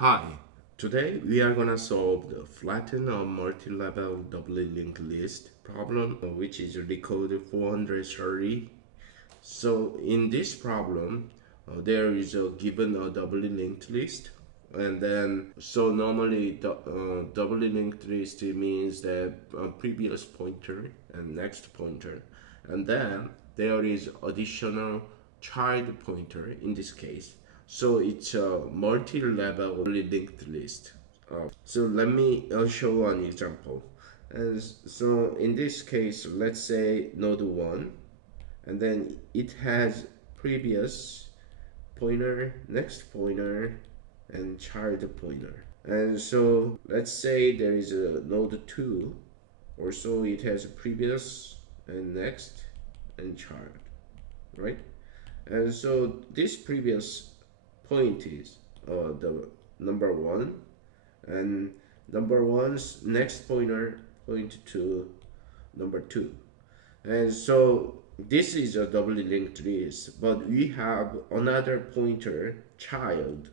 Hi, today we are gonna solve the flatten a multi-level doubly linked list problem, which is LeetCode 430. So in this problem, there is a given a doubly linked list, and then so normally the doubly linked list means that previous pointer and next pointer, and then there is additional child pointer in this case. So it's a multi-level linked list. So let me show an example. And so in this case, let's say node 1, and then it has previous pointer, next pointer, and child pointer. And so let's say there is a node 2, or so it has a previous and next and child, right? And so this previous point is the number 1, and number 1's next pointer point to number 2. And so this is a doubly linked list, but we have another pointer child.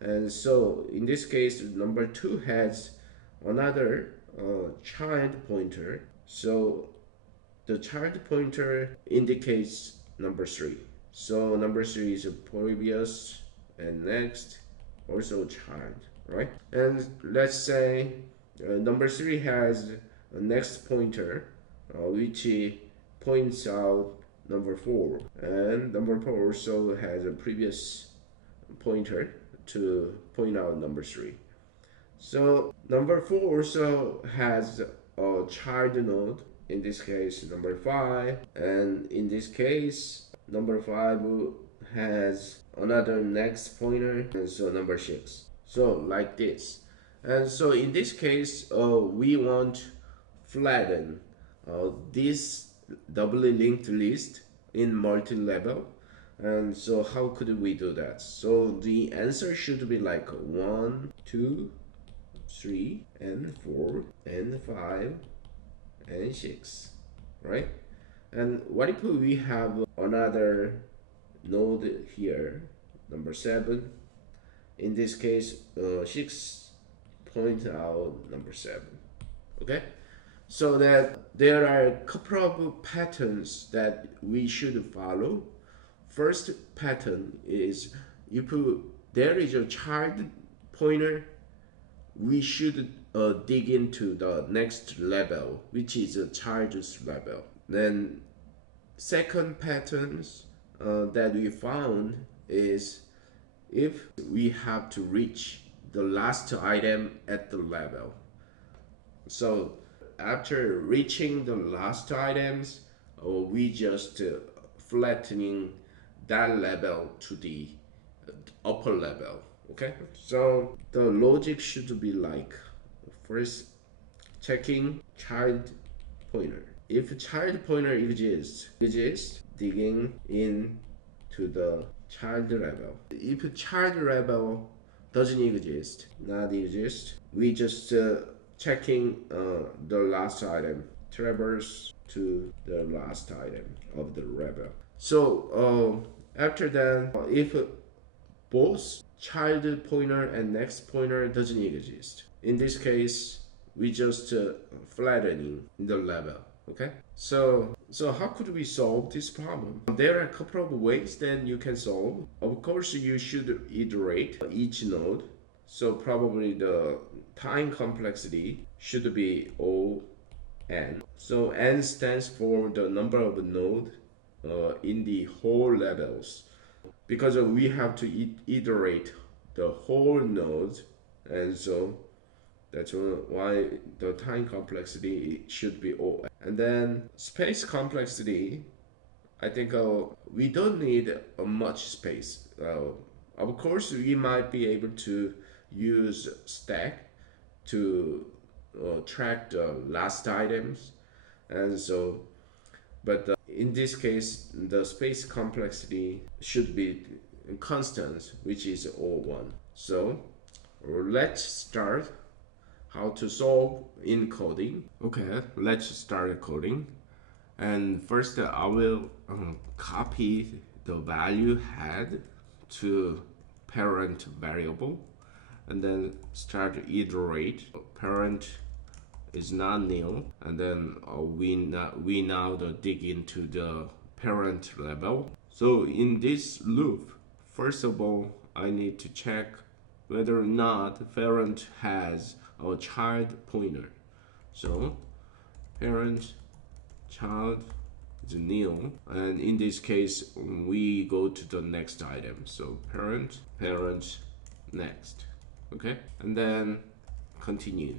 And so in this case, number 2 has another child pointer. So the child pointer indicates number 3. So number 3 is a previous and next, also child, right? And let's say number 3 has a next pointer, which points out number 4, and number 4 also has a previous pointer to point out number 3. So number 4 also has a child node, in this case number 5, and in this case number 5 has another next pointer, and so number 6. So like this. And so in this case we want flatten this doubly linked list in multi-level. And so how could we do that? So the answer should be like 1, 2, 3, and 4, and 5, and 6, right? And what if we have another node here, number 7? In this case, 6 point out number 7, okay? So that there are a couple of patterns that we should follow. First pattern is if there is a child pointer, we should dig into the next level, which is a child's level. Then second patterns that we found is if we have to reach the last item at the level. So after reaching the last items, we just flattening that level to the upper level. Okay, so the logic should be like, first checking child pointer. If child pointer exists, digging in to the child level. If child level doesn't exist, not exist, we just checking the last item, traverse to the last item of the level. So after that, if both child pointer and next pointer doesn't exist, in this case we just flattening the level. Okay, so how could we solve this problem? There are a couple of ways that you can solve. Of course, you should iterate each node, so probably the time complexity should be O n. So n stands for the number of nodes in the whole levels, because we have to iterate the whole node, and so that's why the time complexity should be O. And then space complexity, I think we don't need much space. Of course, we might be able to use stack to track the last items, and so, but in this case, the space complexity should be constant, which is O1. So let's start how to solve in coding. Okay, let's start coding. And first I will copy the value head to parent variable, and then start to iterate. Parent is not nil, and then we now dig into the parent level. So in this loop, first of all, I need to check whether or not parent has a child pointer. So parent child is nil, and in this case we go to the next item. So parent next, okay, and then continue.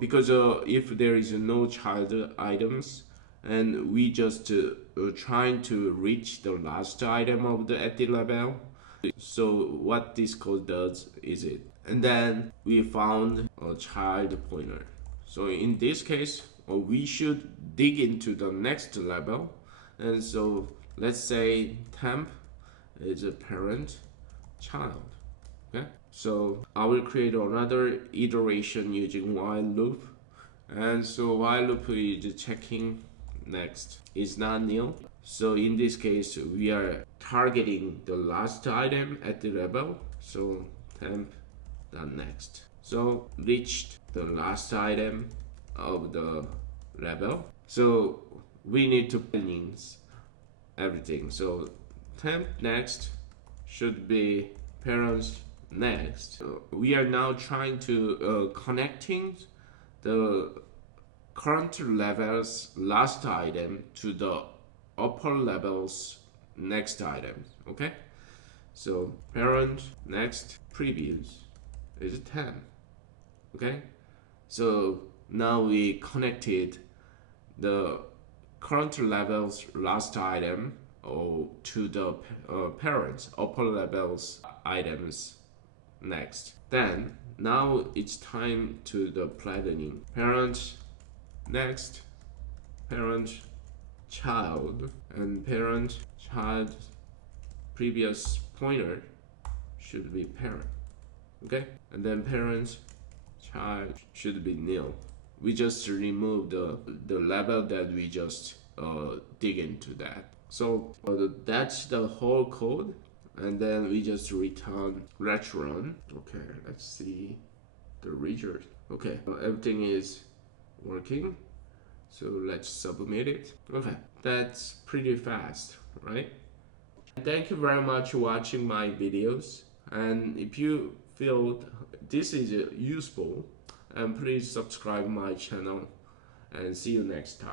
Because if there is no child items and we just trying to reach the last item of the at the level, so what this code does is it, and then we found a child pointer. So in this case we should dig into the next level, and so let's say temp is a parent child. Okay, so I will create another iteration using while loop, and so while loop is checking next is not nil. So in this case we are targeting the last item at the level, so temp dot next. So reached the last item of the level, so we need to balance everything. So temp next should be parents next. We are now trying to connecting the current level's last item to the upper level's next item. Okay, so parent next previous is 10. Okay, so now we connected the current level's last item to the parent's upper level's items next. Then now it's time to the flattening. Parent next, parent child, and parent child previous pointer should be parent. Okay, and then parent child should be nil. We just remove the level that we just dig into that. So that's the whole code, and then we just return let's run. Okay, let's see the result. Okay, everything is working, so let's submit it. Okay, that's pretty fast, right? Thank you very much for watching my videos, and if you feel this is useful, and please subscribe my channel, and see you next time.